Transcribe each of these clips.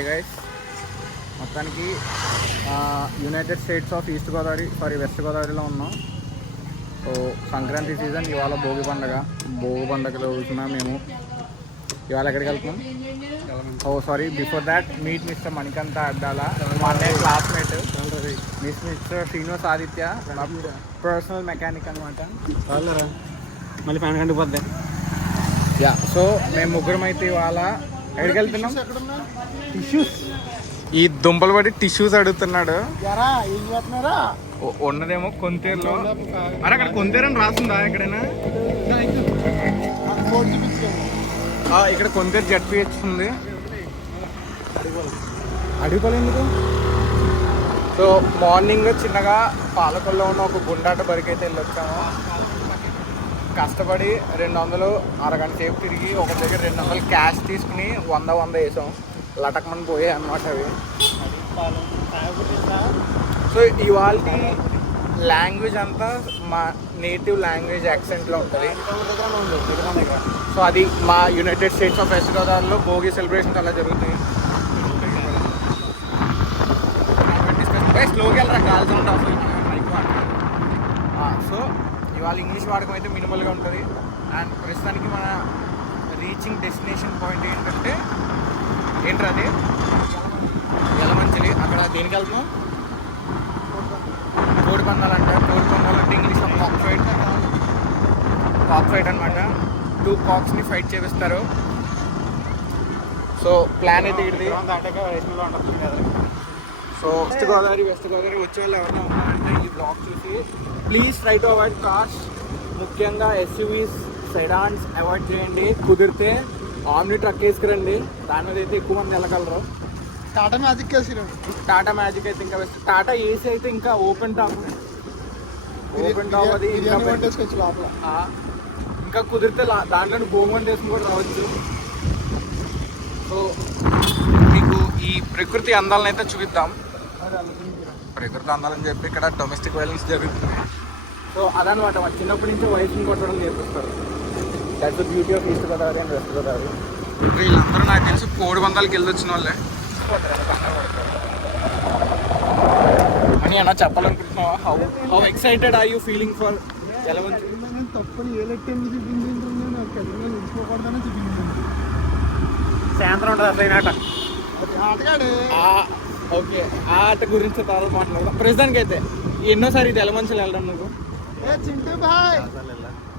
Hi guys, మొత్తానికి United states of west గోదావరిలో ఉన్నాం. సో సంక్రాంతి సీజన్, ఇవాళ భోగి పండుగ రోజున మేము ఇవాళ ఎక్కడికి వెళ్తున్నాం. Before that meet mister Manikanta Addala, మా అన్నయ్య classmate mister Srinivas Aditya, personal mechanic అనమాట. మళ్ళీ ఫ్యాన్ కంటే పోద్ది. యా, సో మేము ముగ్గురం అయితే ఇవాళ ఎక్కడికి వెళ్తున్నాం. టిష్యూస్, ఈ దుంపలు పడి టిష్యూస్ అడుగుతున్నాడు. ఏం చేస్తున్నారా? ఉన్నదేమో కొంతేరులో. అరే అక్కడ కొంతేరు అని రాస్తుందా ఎక్కడైనా? ఇక్కడ కొంతేరు జడ్పిహెచ్ ఉంది. అడిగిపోలే ఎందుకు? సో మార్నింగ్ చిన్నగా పాలకొల్లో ఉన్న ఒక గుండాట బరికైతే వెళ్ళొచ్చాము. కష్టపడి 200 అరగంట సేపు తిరిగి ఒక దగ్గర 200 క్యాష్ తీసుకుని 100 వేసాం. లటకమని పోయాయి అన్నమాట అవి. సో ఇవాళ లాంగ్వేజ్ అంతా మా నేటివ్ లాంగ్వేజ్ యాక్సెంట్లో ఉంటుంది. సో అది మా యునైటెడ్ స్టేట్స్ ఆఫ్ వెస్ట్ గోదావరిలో భోగి సెలబ్రేషన్స్ అలా జరుగుతాయి. స్లోకి వెళ్ళరా కాల్సి ఉంటాం. సో ఇవాళ ఇంగ్లీష్ వాడకం అయితే మినిమల్గా ఉంటుంది. అండ్ ప్రస్తుతానికి మన రీచింగ్ డెస్టినేషన్ పాయింట్ ఏంటది యలమంచిలి. అక్కడ దేనికి వెళ్తున్నాం? కోడి పందాలు అంటే ఇంగ్లీష్లో కాక్ ఫైట్ అనమాట. 2 కాక్స్ని ఫైట్ చేపిస్తారు. సో ప్లాన్ అయితే ఇది. సో వెస్ట్ గోదావరి వచ్చే వాళ్ళు ఎవరైనా ఉన్నారంటే ఈ బ్లాగ్ చూసి please try to avoid cars, ముఖ్యంగా ఎస్యూవీస్, సెడాన్స్ అవాయిడ్ చేయండి. కుదిరితే ఆమ్ని ట్రక్ వేసుకురండి, దాని మీద అయితే ఎక్కువ మంది వెళ్ళగలరు. టాటా మ్యాజిక్ అయితే ఇంకా బెస్ట్. టాటా ఏసీ అయితే ఇంకా ఓపెన్ టాప్ అది లోపల. ఇంకా కుదిరితే దాంట్లో గోమన్ చేసుకుని కూడా రావచ్చు. సో మీకు ఈ ప్రకృతి అందాలను అయితే చూపిద్దాం. ప్రకృతి అందాలని చెప్పి ఇక్కడ డొమెస్టిక్ వైలెన్స్ జరుగుతుంది. సో అదనమాట, మా చిన్నప్పటి నుంచి వయసుని కొట్టడం నేర్పిస్తారు. That's the beauty of East Godavari and West Godavari. వీళ్ళందరూ నాకు తెలిసి కోడి పందాలకి వెళ్ళొచ్చిన వాళ్ళే. అని అన్న చెప్పాలనుకుంటున్నావా? How excited are you feeling for Yelamanchili? తప్పని సాయంత్రం ఉంటుంది అసలు ఓకే. ఆ ఆట గురించి తర్వాత మాట్లాడదాం. ప్రస్తుతానికి అయితే ఎన్నోసారి ఇది యలమంచిలి వెళ్ళడం నువ్వు?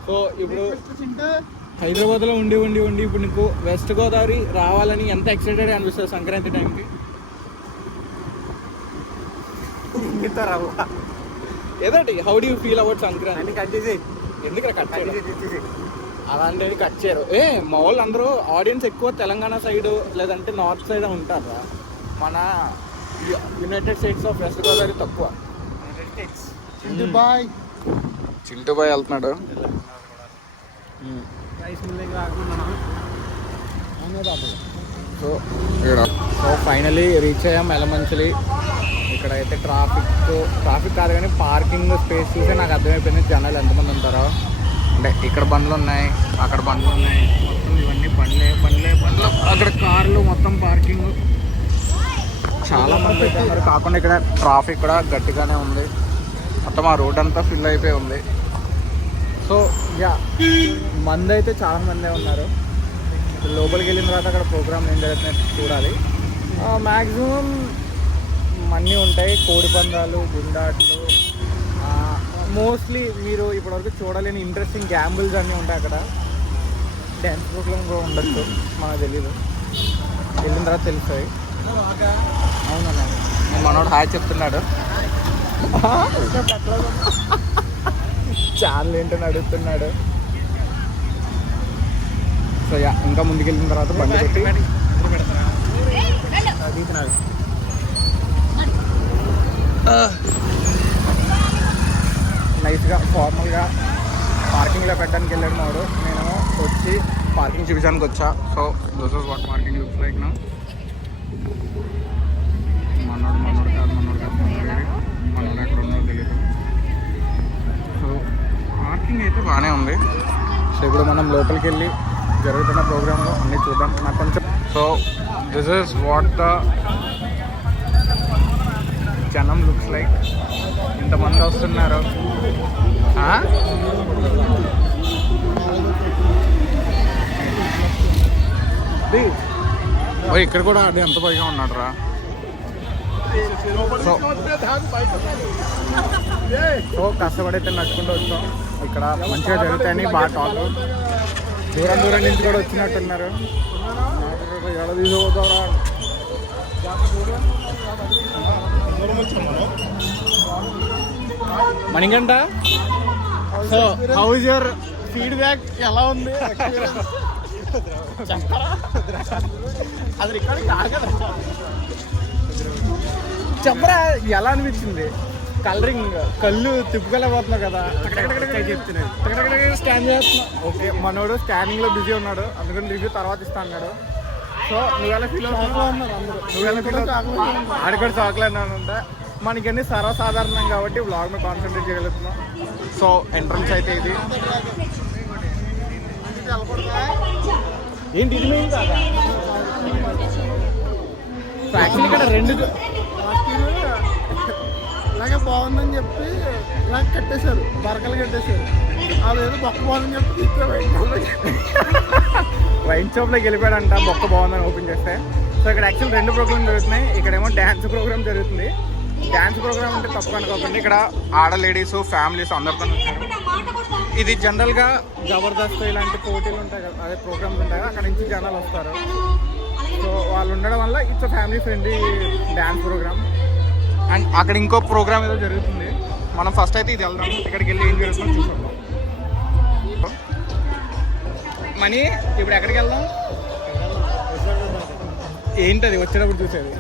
సో ఇప్పుడు హైదరాబాద్లో ఉండి ఇప్పుడు నీకు వెస్ట్ గోదావరి రావాలని ఎంత ఎక్సైటెడ్ అనిపిస్తుంది సంక్రాంతి టైంకి? ఏదండి, how do you feel about Sankranti? ఎందుకు కట్ చేసి అలాంటివి కట్ చేయరు. మా వాళ్ళు అందరూ ఆడియన్స్ ఎక్కువ తెలంగాణ సైడ్ లేదంటే నార్త్ సైడ్ ఉంటారా? మన United states of west Godavari తక్కువ. చింటూ బాయ్ వెళ్తున్నాడు. సో ఫైనలీ రీచ్ అయ్యాం యలమంచిలి. ఇక్కడైతే ట్రాఫిక్ కాదు కానీ పార్కింగ్ స్పేస్ చూసే నాకు అర్థమైపోయింది జనాలు ఎంతమంది ఉంటారో. అంటే ఇక్కడ బండ్లు ఉన్నాయి, అక్కడ బండ్లు ఉన్నాయి, మొత్తం ఇవన్నీ బండ్లు. అక్కడ కార్లు మొత్తం పార్కింగ్ చాలా మంది అయితే ఉన్నారు. కాకుండా ఇక్కడ ట్రాఫిక్ కూడా గట్టిగానే ఉంది. మొత్తం ఆ రోడ్ అంతా ఫిల్ అయిపోయి ఉంది. సో మంది అయితే చాలా మందే ఉన్నారు. లోపలికి వెళ్ళిన తర్వాత అక్కడ ప్రోగ్రామ్ ఏం జరుగుతున్నట్టు చూడాలి. మ్యాక్సిమం అన్నీ ఉంటాయి, కోడి పందాలు, గుండాట్లు, మోస్ట్లీ మీరు ఇప్పటివరకు చూడలేని ఇంట్రెస్టింగ్ గ్యాంబుల్స్ అన్నీ ఉంటాయి అక్కడ. డ్యాన్స్ ప్రోగ్రామ్ కూడా ఉండొచ్చు, మనకు తెలీదు. వెళ్ళిన తర్వాత తెలుస్తాయి. అవునన్నా, మనోడు హాయ్ చెప్తున్నాడు. ఛానల్ ఏంటని అడుగుతున్నాడు. సో ఇంకా ముందుకెళ్ళిన తర్వాత బండి పెట్టి నైస్గా ఫార్మల్గా పార్కింగ్లో పెట్టడానికి వెళ్ళాడు మాడు. నేను వచ్చి పార్కింగ్ చూపించడానికి వచ్చా. So this is what parking looks like now. మనోడు ఎక్కడ ఉన్నదో తెలియదు. సో పార్కింగ్ అయితే బాగానే ఉంది. సో ఇప్పుడు మనం లోపలికి వెళ్ళి జరుగుతున్న ప్రోగ్రాంలో అన్నీ చూద్దాం. నాకు కొంచెం so this is what the జనం లుక్స్ లైక్. ఇంతమంది వస్తున్నారు. ఇక్కడ కూడా అది ఎంత పైగా ఉన్నాడు రా. సో కష్టపడైతే నడుచుకుంటూ వచ్చాం. ఇక్కడ మంచిగా జరుగుతాయని బాగా టాక్. దూరం దూరం నుంచి కూడా వచ్చినట్టున్నారు. Manikanta, so how is your feedback? ఎలా ఉంది? అది రికార్డింగ్ కాదు కదా, చెప్పరా ఎలా అనిపించింది? కలరింగ్ కళ్ళు తిప్పుకోలేకపోతున్నావు కదా, చెప్తున్నాడు స్కాన్ చేస్తున్నా. ఓకే, మనోడు స్కానింగ్ లో బిజీ ఉన్నాడు, అందుకని రివ్యూ తర్వాత ఇస్తా అన్నాడు. సో నువ్వెలా ఫీల్ అవుతున్నావు? నువ్వెలా ఫీల్ అవుతావు? ఆడికొడు చాక్లెట్ ఉందా? మనకన్నీ సర్వసాధారణం కాబట్టి వ్లాగ్ మీద కాన్సన్ట్రేట్ చేయగలుగుతున్నాం. సో ఎంట్రన్స్ అయితే ఇది ఏంటి, ఇది మెయిన్ కాదా? సో యాక్చువల్లీ ఇక్కడ రెండు ఇలాగే బాగుందని చెప్పి ఇలా కట్టేశారు, బరకలు కట్టేశారు. అదేదో బొక్క బాగుందని చెప్పి వైన్ షాప్లోకి వెళ్ళిపోయాడంట బొక్క బాగుందని ఓపెన్ చేస్తే. సో ఇక్కడ యాక్చువల్ రెండు ప్రోగ్రామ్ జరుగుతున్నాయి. ఇక్కడేమో డ్యాన్స్ ప్రోగ్రామ్ జరుగుతుంది. డ్యాన్స్ ప్రోగ్రామ్ అంటే తప్పు అనుకోకండి, ఇక్కడ ఆడ లేడీస్ ఫ్యామిలీస్ అందరితో ఉంటారు. ఇది జనరల్గా జబర్దస్త్ ఇలాంటి పోటీలు ఉంటాయి కదా, అదే ప్రోగ్రామ్స్ ఉంటాయి కదా, అక్కడ నుంచి జనాలు వస్తారు. సో వాళ్ళు ఉండడం వల్ల it's family friendly dance programme. And అక్కడ ఇంకో ప్రోగ్రామ్ ఏదో జరుగుతుంది. మనం ఫస్ట్ అయితే ఇది వెళ్దాం, ఇక్కడికి వెళ్ళి ఏం జరుగుతుందో చూసుకుందాం. మనీ ఇప్పుడు ఎక్కడికి వెళ్దాం? ఏంటది వచ్చేటప్పుడు చూసేది?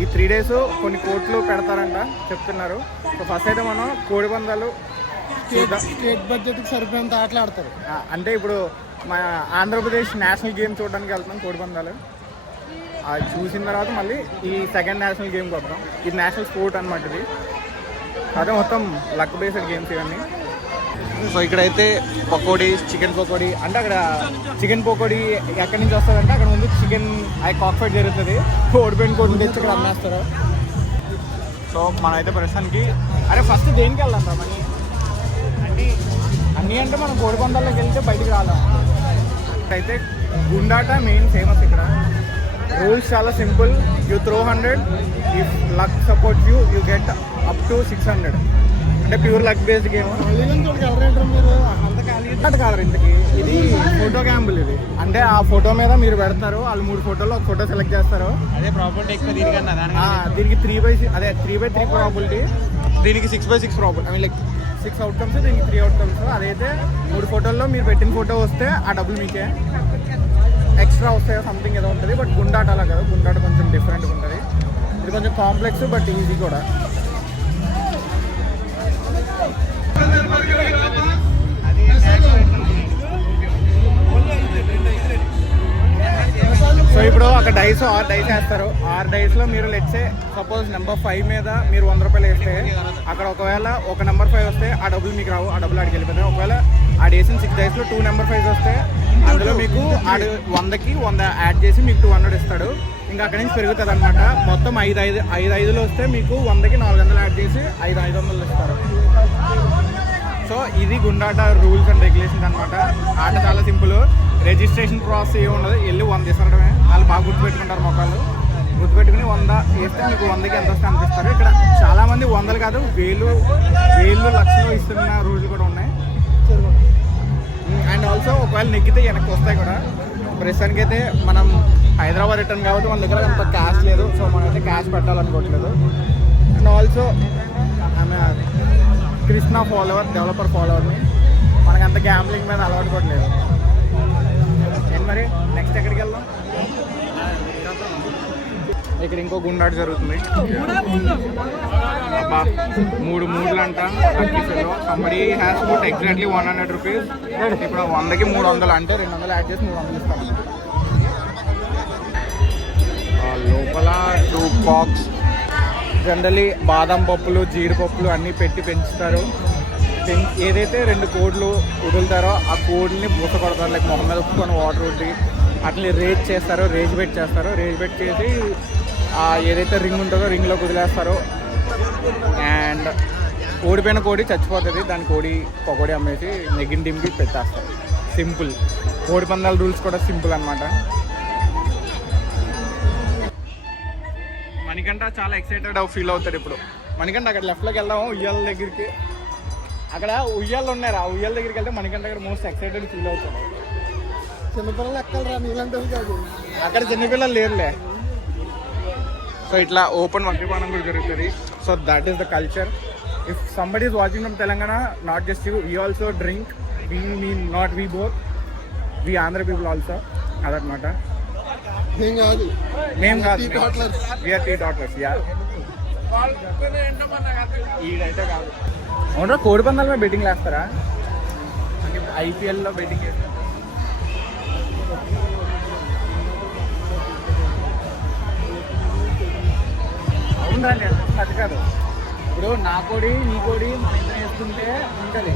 ఈ 3 days కొన్ని కోట్లు పెడతారంట చెప్తున్నారు. సో ఫస్ట్ అయితే మనం కోడిపందాలు స్టేట్ బడ్జెట్కి సరిపోయేంత ఆటలు ఆడతారు. అంటే ఇప్పుడు మా ఆంధ్రప్రదేశ్ నేషనల్ గేమ్ చూడడానికి వెళ్తున్నాం కోడిపందాలు. అది చూసిన తర్వాత మళ్ళీ ఈ సెకండ్ నేషనల్ గేమ్కి వద్దాం. ఇది నేషనల్ స్పోర్ట్ అనమాట. ఇది అదే మొత్తం లక్ బేస్డ్ గేమ్స్ ఇవన్నీ. సో ఇక్కడైతే పకోడీ, చికెన్ పకోడీ అంటే అక్కడ చికెన్ పకోడీ ఎక్కడి నుంచి వస్తుందంటే అక్కడ ముందు చికెన్ అది కాక్ ఫైట్ జరుగుతుంది. ఓడిపోయిన కోడిని తెచ్చి ఇక్కడ అమ్మేస్తారు. సో మనమైతే ప్రస్తుతానికి అరే ఫస్ట్ దేనికి వెళ్దాం రా మనీ? అన్నీ అంటే మనం కోడిపందాల్లోకి వెళ్తే బయటికి రాలేం. అయితే గుండాట మెయిన్ ఫేమస్ ఇక్కడ. రూల్స్ చాలా simple. You throw 100, if luck support you get up to 600. అంటే ప్యూర్ లక్ బేస్డ్ గేమ్. అది కాదు ఇంతకి, ఇది ఫోటో గ్యాంబుల్. ఇది అంటే ఆ ఫోటో మీద మీరు పెడతారు, వాళ్ళు 3 ఫోటోలో ఒక ఫోటో సెలెక్ట్ చేస్తారు. అదే ప్రాబిలిటీ ఎక్కువ దీనికి 3/3 ప్రాబిలిటీ, దీనికి 6/6 probability. I mean like 6 outcomes, దీనికి 3 అవుట్కమ్స్. అదైతే 3 ఫోటోల్లో మీరు పెట్టిన ఫోటో వస్తే ఆ డబ్బులు మీకే, ఎక్స్ట్రా వస్తాయో సంథింగ్ ఏదో ఉంటుంది. బట్ గుండాట అలా కదా, గుండాట కొంచెం డిఫరెంట్గా ఉంటుంది. ఇది కొంచెం కాంప్లెక్స్ బట్ ఈజీ కూడా. సో ఇప్పుడు అక్కడ 6 డైస్ వేస్తారు. 6 డైస్లో మీరు లెట్సే సపోజ్ నెంబర్ 5 మీద మీరు 100 రూపాయలు వేస్తే అక్కడ ఒకవేళ ఒక నెంబర్ 5 వస్తే ఆ డబ్బులు మీకు రావు, ఆ డబ్బులు ఆడికి వెళ్ళిపోతాయి. ఒకవేళ ఆడు వేసిన 6 డైస్లో 2 నెంబర్ 5 వస్తే అందులో మీకు ఆడు 100కి 100 యాడ్ చేసి మీకు 200 ఇస్తాడు. ఇంకా అక్కడి నుంచి పెరుగుతుంది అనమాట. మొత్తం 5 వస్తే మీకు 100కి 400 యాడ్ చేసి 500 ఇస్తారు. సో ఇది గుండాట రూల్స్ అండ్ రెగ్యులేషన్స్ అనమాట. ఆట చాలా సింపుల్. రిజిస్ట్రేషన్ ప్రాసెస్ ఏమి ఉండదు, వెళ్ళి 100 తీసుకురావడమే. వాళ్ళు బాగా గుర్తుపెట్టుకుంటారు మొక్కలు. గుర్తుపెట్టుకుని 100 వేస్తే మీకు 100కి ఎంత వస్తే అంత ఇస్తారు. ఇక్కడ చాలామంది 100లు కాదు వేలు లక్షలు ఇస్తున్న రోజులు కూడా ఉన్నాయి. అండ్ ఆల్సో ఒకవేళ నెగ్గితే వెనక్కి వస్తాయి కూడా. ప్రస్తుతానికైతే మనం హైదరాబాద్ రిటర్న్ కాబట్టి మన దగ్గర అంత క్యాష్ లేదు. సో మనమైతే క్యాష్ పెట్టాలనుకోవట్లేదు. అండ్ ఆల్సో ఆమె కృష్ణ డెవలపర్ ఫాలోవర్ని, మనకి అంత గ్యాంబ్లింగ్ మీద అలవాటు కూడా లేదు. ఏంటి మరి నెక్స్ట్ ఎక్కడికి వెళ్దాం? ఇక్కడ ఇంకో గుండాట జరుగుతుంది. అబ్బా 3 మూడులంట. Somebody has put exactly 100 rupees. ఇప్పుడు 100కి 300 అంటే 200 యాడ్ చేసి 300 ఇస్తాను. లోపల 2 కాక్స్ జనరలీ బాదం పప్పులు, జీడిపప్పులు అన్నీ పెట్టి పెంచుతారు. ఏదైతే 2 కోడ్లు వదులుతారో ఆ కోడ్ని బూస కొడతారు, లైక్ మొహం మీద ఒప్పుకొని వాటర్ ఉండి అట్లా రేజ్ చేస్తారో, రేజ్ బెట్ చేసి ఏదైతే రింగ్ ఉంటుందో రింగ్లోకి వదిలేస్తారో. అండ్ ఓడిపోయిన కోడి చచ్చిపోతుంది, దాని పకోడీ అమ్మేసి నెగ్గిన టీమ్కి పెట్టేస్తారు. సింపుల్. కోడి పందాల రూల్స్ కూడా సింపుల్ అనమాట. మణికంఠ చాలా ఎక్సైటెడ్ ఫీల్ అవుతాడు ఇప్పుడు. మణికంఠ అక్కడ లెఫ్ట్లోకి వెళ్దాము ఉయ్యాల దగ్గరికి. అక్కడ ఉయ్యాలు ఉన్నాయి, ఆ ఉయ్యాల దగ్గరికి వెళ్తే మణికంఠ దగ్గర మోస్ట్ ఎక్సైటెడ్ ఫీల్ అవుతాడు. చిన్నపిల్లలు ఎక్కలరా నీళ్ళంటే కాదు, అక్కడ చిన్నపిల్లలు లేరులే. సో ఇట్లా ఓపెన్ మద్యపానం కూడా జరుగుతుంది. So that is the culture. If somebody is watching from Telangana, not just you, we also drink. We mean not we both, we Andhra people also. అదనమాట. ఏం కాదు, మేము కాదు, వీఆర్ టీ డాటర్స్. ఈడైతే కాదు. అవునరా, కోడి పందాల మీద బెట్టింగ్ వేస్తారా? ఐపీఎల్లో బెట్టింగ్ వేస్తారు. అవునండి, అది కాదు. ఇప్పుడు నా కోడి నీ కోడి మన ఇద్దరు వేసుకుంటే ఉంటుంది.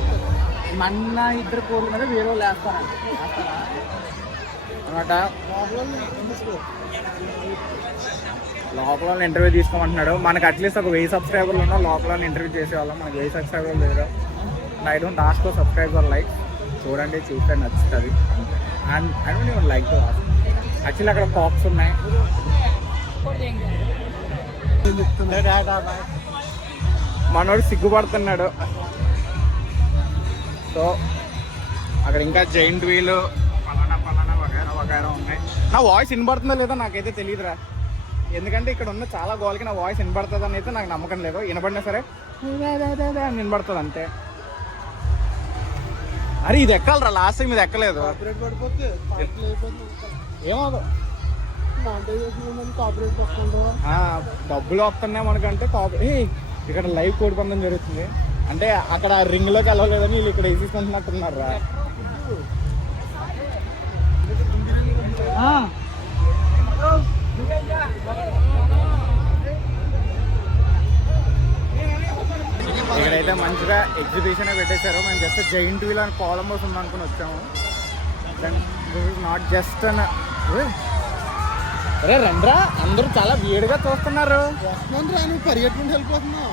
మన ఇద్దరు కోడి మీద వేరే వాళ్ళు వేస్తారా అనమాట. లోపల ఇంటర్వ్యూ తీసుకోమంటున్నాడు. మనకు అట్లీస్ట్ ఒక 1000 సబ్స్క్రైబర్లు ఉన్నా లోపల ఇంటర్వ్యూ చేసేవాళ్ళం. మనకి 1000 సబ్స్క్రైబర్లు లేరు. I don't ask for subscriber like. చూడండి, చూస్తే నచ్చుతుంది. And I don't even like to ask. Actually అక్కడ కాక్స్ ఉన్నాయి. మనోడు సిగ్గుపడుతున్నాడు. సో అక్కడ ఇంకా జైంట్ వీలు పలానా వగైరా ఉన్నాయి. నా వాయిస్ వినబడుతుందో లేదో నాకైతే తెలియదురా. ఎందుకంటే ఇక్కడ ఉన్న చాలా గోల్కి నా వాయిస్ వినబడుతుంది అని అయితే నాకు నమ్మకం లేదు. వినబడినా సరే అని వినబడుతుంది అంతే. అరే ఇది ఎక్కాలరా, లాస్ట్ టైం ఇది ఎక్కలేదు. ఏమో డబ్బులు వస్తున్నాయి మనకంటే. ఇక్కడ లైవ్ కోడి పందెం జరుగుతుంది అంటే అక్కడ రింగ్లోకి వెళ్ళలేదని వీళ్ళు ఇక్కడ వేసేసుకుంటున్నట్టున్నారు రా. ఇక్కడైతే మంచిగా ఎగ్జిబిషన్ పెట్టేశారు. మేము జస్ట్ జైంట్ వీల్ అని కొలంబస్ ఉందనుకుని వచ్చాము. Then this is not just one. అరే రండ్రా, అందరూ చాలా వేడిగా చూస్తున్నారు. నువ్వు పరిగెట్టుకుంటూ వెళ్ళిపోతున్నావు.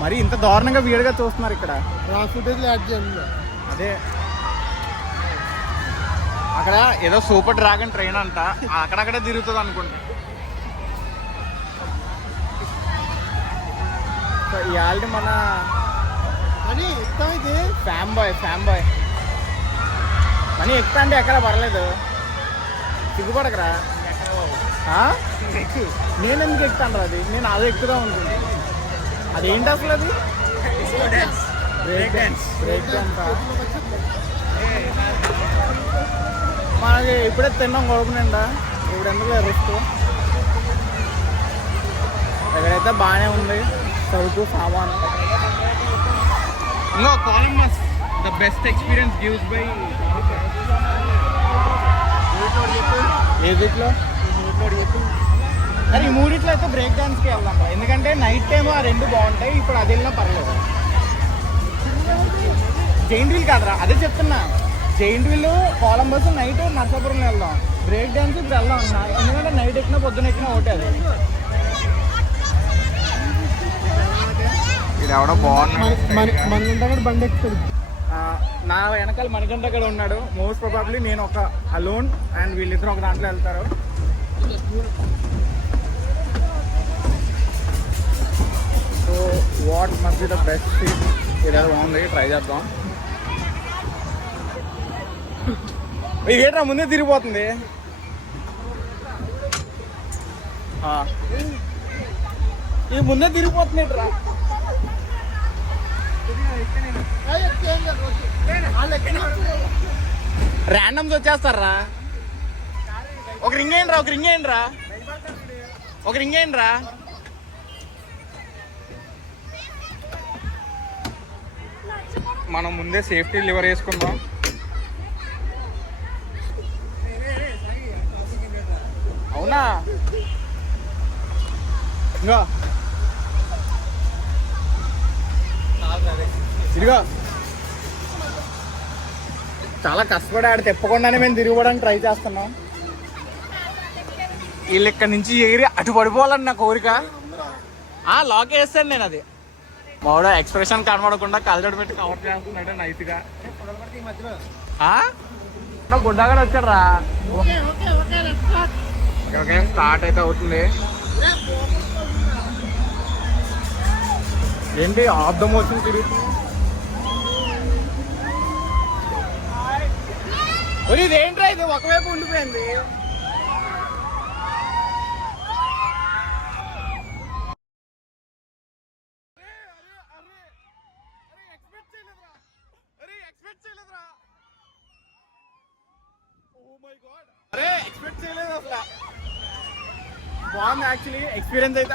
మరి ఇంత దారుణంగా వేడిగా చూస్తున్నారు ఇక్కడ. రా ఫుటేజ్ యాడ్ చేయండి. అదే అక్కడ ఏదో సూపర్ డ్రాగన్ ట్రైన్ అంట, అక్కడక్కడే తిరుగుతుంది అనుకుంటా. సో ఇవాళ మన అని ఇది ఫ్యామ్ బాయ్ మనీ ఎక్కుతా అంటే ఎక్కడ పర్లేదు, సిగ్గుపడకరా. నేను ఎందుకు ఎక్కుతాను అది? నేను అదే ఎక్కుదా ఉంటుంది. అదేంటి అసలు? అది బ్రేక్ డాన్స్. మనకి ఇప్పుడే తిన్నాం కొడుకునండా, ఇప్పుడు ఎందుకు రిస్క్. ఎక్కడైతే బాగానే ఉంది సరుకు సామాను. ఇంకో Columbus the best experience gives by. ఏదిట్లో అరే ఈ మూడిట్లో అయితే బ్రేక్ డాన్స్కి వెళ్దాం. ఎందుకంటే నైట్ టైం ఆ రెండు బాగుంటాయి. ఇప్పుడు అది వెళ్ళినా పర్లేదు. జైంట్ వీల్ కాదురా, అదే చెప్తున్నా. జైంట్ వీల్ కొలంబస్ నైట్ నర్సాపురంలో వెళ్దాం. బ్రేక్ డాన్స్ ఇప్పుడు వెళ్దాం అన్నా. ఎందుకంటే నైట్ ఎక్కినా పొద్దున ఎక్కినా ఒకటే. అది ఇది ఎవడో బాగున్నాడు. బండి ఎక్కుతాడు. నా వెనకాల మణికంఠ అక్కడ ఉన్నాడు. మోస్ట్ ప్రాబబ్లీ నేను ఒక అలోన్ అండ్ వీళ్ళిద్దరు ఒక దాంట్లో వెళ్తారు. So what must be the best seat? ఇది బాగుంది, ట్రై చేద్దాం. ఇదేట్రా ముందే తిరిగిపోతుంది. ఇది ముందే తిరిగిపోతుంది ఇట్రా. ర్యాండమ్స్ వచ్చేస్తారా? ఒక రింగ్ వేయండి రా. మనం ముందే సేఫ్టీ లివర్ వేసుకుందాం. అవునా? ఇంకా ఇదిగో చాలా కష్టపడి ఆడ తిప్పకుండానే మేము తిరిగిపోవడానికి ట్రై చేస్తున్నాం. వీళ్ళు ఇక్కడ నుంచి ఎగిరి అటు పడిపోవాలని నా కోరిక. లాక్ వేస్తాను నేను. అది మామూలు ఎక్స్ప్రెషన్ కనబడకుండా కలజోడు పెట్టి కవర్ చేస్తున్నాడు నైట్గా. గుడ్డగానే వచ్చాడు రా. ఓకే స్టార్ట్ అయితే అవుతుంది. ఏంటి ఆఫ్ ద మోషన్ తిరుగుతుంది. ఇదేంట్రా ఇది ఒకవైపు ఉండిపోయింది. అరే ఎక్స్పెక్ట్ చేయలేదు అసలు. బాగుంది యాక్చువల్లీ ఎక్స్పీరియన్స్ అయితే.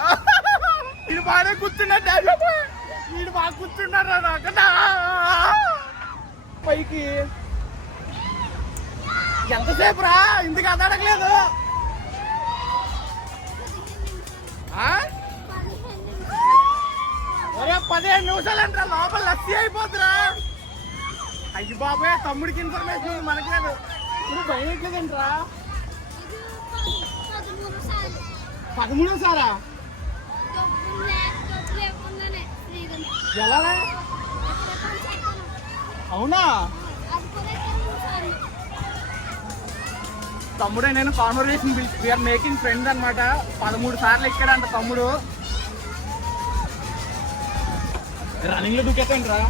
వీడు బాగానే కూర్చున్నాడు. వీడు బాగా కూర్చున్నాడు నాకన్నా పైకి. ఎంతసేపు రా ఇందుకు అదడగలేదు. ఒరే 15 నిమిషాలు అంటారా లోపల లస్సీ అయిపోతురా. అయ్యి బాబాయ్ తమ్ముడికి ఇన్ఫర్మేషన్ మనకి లేదు. ఇప్పుడు భయం ఎట్లేదంటరా. 13 సారా ఎలా అవునా. తమ్ముడే నేను కాన్వర్సేషన్ వీఆర్ మేకింగ్ ఫ్రెండ్స్ అనమాట. 13 సార్లు ఎక్కాడంట తమ్ముడు. రన్నింగ్ లో దూకేస్తాంట్రా.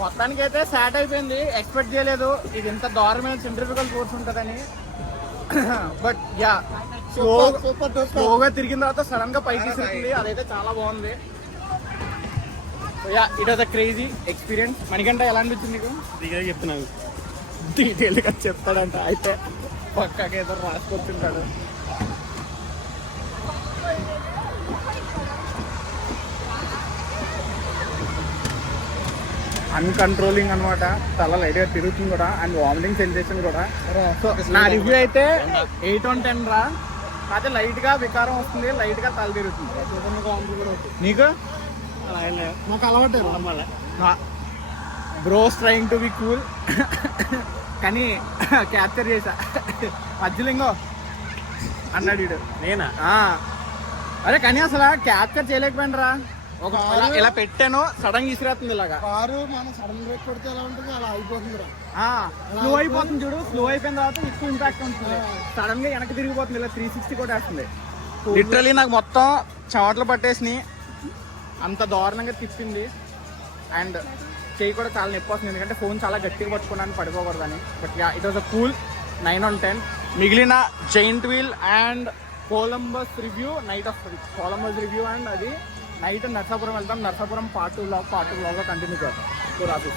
మొత్తానికి అయితే సాట్ అయిపోయింది. ఎక్స్పెక్ట్ చేయలేదు ఇది ఇంత దారుణమైన సెంట్రిఫికల్ ఫోర్స్ ఉంటుందని. బట్ యా స్లోగా తిరిగిన తర్వాత సడన్ గా పైకి తీసుకుంది. అదైతే చాలా బాగుంది. Yeah it was a crazy experience. మనకంటే ఎలా అనిపించింది నీకు? చెప్తున్నాను డీటెయిల్ గా చెప్తాడంట. అయితే పక్కకి ఏదో రాసుకొచ్చుంటాడు. అన్కంట్రోలింగ్ అనమాట. చాలా లైట్గా తిరుగుతుంది కూడా అండ్ వామిటింగ్ సెన్సేషన్ కూడా. సో నా రివ్యూ అయితే 8 on 10 రా. అయితే లైట్గా వికారం వస్తుంది, లైట్గా తల తిరుగుతుంది. నీకు నాకు అలవాటు bros trying to be cool కానీ క్యాప్చర్ చేసా. మధ్యలింగో అన్నాడు వీడు. నేనా? అరే కానీ అసలు క్యాప్చర్ చేయలేకపోయినరా. ఒక ఇలా పెట్టాను సడన్ గా ఇసిరేస్తుంది ఇలాగా. కారు మనం సడన్ బ్రేక్ కొడితే ఎలా ఉంటుంది అలా అయిపోతుంది. స్లో అయిపోతుంది చూడు. స్లో అయిపోయిన తర్వాత ఎక్కువ ఇంపాక్ట్ ఉంటుంది. సడన్ గా వెనక్కి తిరిగిపోతుంది. ఇలా 360 కూడా వేస్తుంది. లిటరలీ నాకు మొత్తం చెమటలు పట్టేసి అంత దారుణంగా తిప్పింది. అండ్ చేయి కూడా చాలా నొప్పి వస్తుంది ఎందుకంటే ఫోన్ చాలా గట్టిగా పట్టుకున్నాను పడిపోకూడదని. But yeah it was a cool 9 on 10. మిగిలిన giant wheel and Columbus review Columbus review and అది నైట్ నర్సాపురం వెళ్తాం. నర్సాపురం పార్ట్ 2 వ్లాగ్ కంటిన్యూ చేద్దాం. సో రాదు.